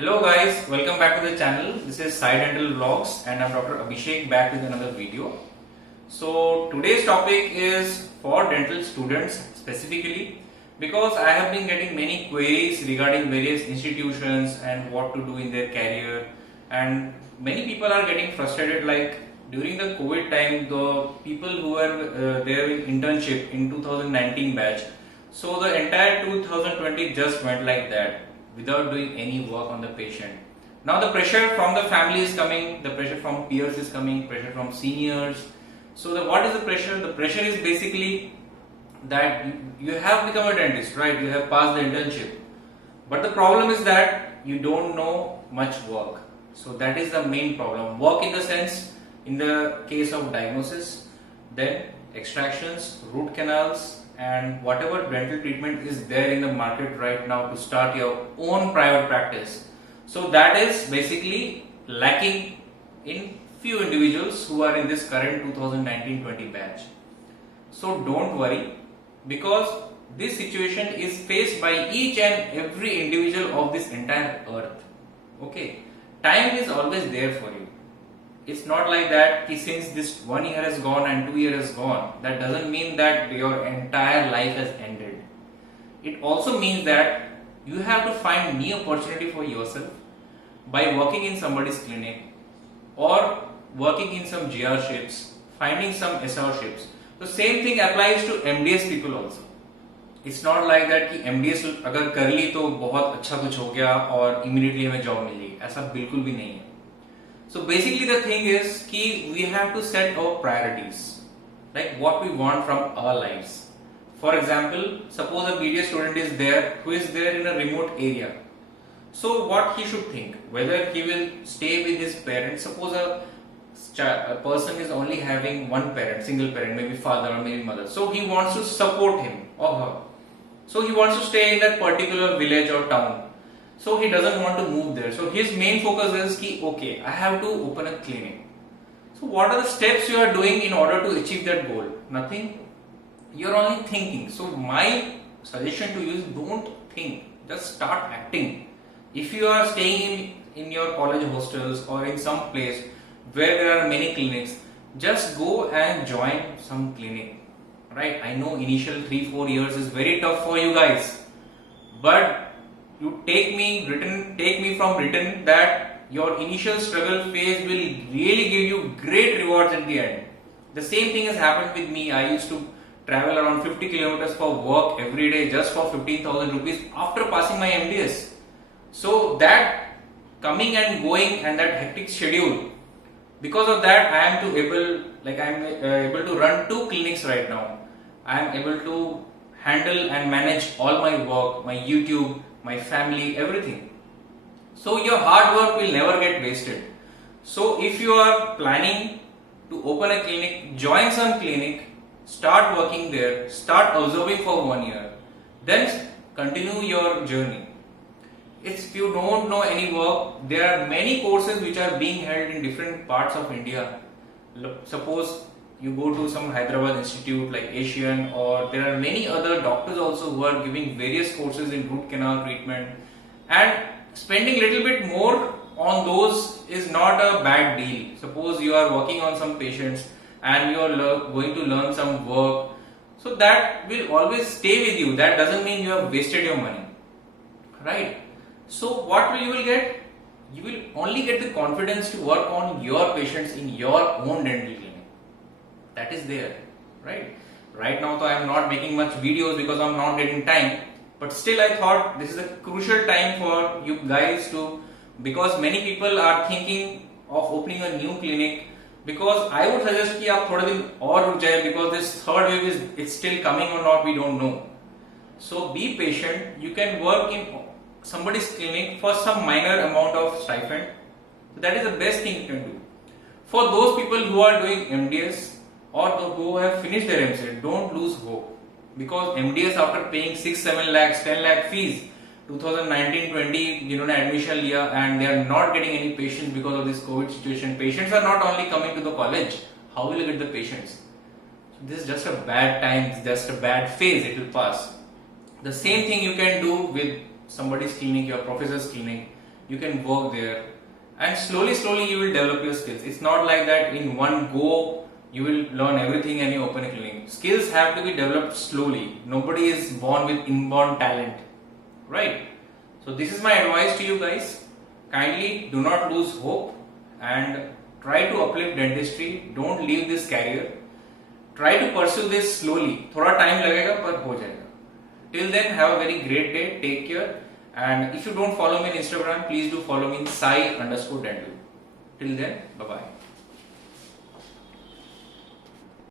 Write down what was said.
Hello guys, welcome back to the channel. This is Sai Dental Vlogs and I'm Dr. Abhishek back with another video. So today's topic is for dental students specifically because I have been getting many queries regarding various institutions and what to do in their career, and many people are getting frustrated. Like during the COVID time, the people who were there in internship in 2019 batch, so the entire 2020 just went like that without doing any work on the patient. Now the pressure from the family is coming, the pressure from peers is coming, pressure from seniors. So what is the pressure? The pressure is basically that you have become a dentist, right? You have passed the internship. But the problem is that you don't know much work. So that is the main problem. Work in the sense, in the case of diagnosis, then extractions, root canals, and whatever dental treatment is there in the market right now to start your own private practice. So that is basically lacking in few individuals who are in this current 2019-20 batch. So don't worry, because this situation is faced by each and every individual of this entire earth. Okay, time is always there for you. It's not like that since this 1 year has gone and 2 years has gone, that doesn't mean that your entire life has ended. It also means that you have to find new opportunity for yourself by working in somebody's clinic or working in some GR ships, finding some SR ships. The same thing applies to MDS people also. It's not like that कि MDS अगर कर ली तो बहुत अच्छा कुछ हो गया और immediately हमें जॉब मिल गई, ऐसा बिल्कुल भी नहीं है. So basically the thing is कि we have to set our priorities, like what we want from our lives. For example, suppose a BDS student is there who is there in a remote area. So what he should think, whether he will stay with his parents. Suppose a person is only having one parent, single parent, maybe father or maybe mother. So he wants to support him or her. So he wants to stay in that particular village or town. So he doesn't want to move there. So his main focus is ki, okay, I have to open a clinic. So what are the steps you are doing in order to achieve that goal? Nothing. You're only thinking. So my suggestion to you is don't think, just start acting. If you are staying in your college hostels or in some place where there are many clinics, just go and join some clinic. Right? I know initial 3-4 years is very tough for you guys, but you take me from written that your initial struggle phase will really give you great rewards at the end. The same thing has happened with me. I used to travel around 50 kilometers for work every day just for 15,000 rupees after passing my MDS. So that coming and going and that hectic schedule, because of that I am able to run 2 clinics right now. I am able to handle and manage all my work, my YouTube, my family, everything. So your hard work will never get wasted. So if you are planning to open a clinic, join some clinic, start working there, start observing for 1 year, then continue your journey. If you don't know any work, there are many courses which are being held in different parts of India. Suppose you go to some Hyderabad institute like Asian, or there are many other doctors also who are giving various courses in root canal treatment, and spending little bit more on those is not a bad deal. Suppose you are working on some patients and you are going to learn some work, so that will always stay with you. That doesn't mean you have wasted your money, right? So what you will get? You will only get the confidence to work on your patients in your own dental clinic. That is there, right? Right now, I am not making much videos because I am not getting time. But still, I thought this is a crucial time for you guys to, because many people are thinking of opening a new clinic. Because I would suggest कि आप थोड़े दिन और रुक जाए, because this third wave is it's still coming or not, we don't know. So be patient. You can work in somebody's clinic for some minor amount of stipend. So that is the best thing you can do. For those people who are doing MDS or who have finished their MCET, don't lose hope, because MDS after paying 6-7 lakhs 10 lakh fees 2019-20 जिन्होंने admission लिया and they are not getting any patients because of this COVID situation. Patients are not only coming to the college. How will you get the patients? So this is just a bad time. It's just a bad phase. It will pass. The same thing you can do with somebody's clinic, your professor's clinic. you can work there, and slowly you will develop your skills. It's not like that in one go you will learn everything and you open a clinic. Skills have to be developed slowly. Nobody is born with inborn talent, right? So this is my advice to you guys. Kindly do not lose hope and try to uplift dentistry. Don't leave this career. Try to pursue this slowly. थोड़ा time लगेगा पर हो जाएगा. Till then, have a very great day. Take care. And if you don't follow me on Instagram, please do follow me in Sai_dental. Till then, bye bye.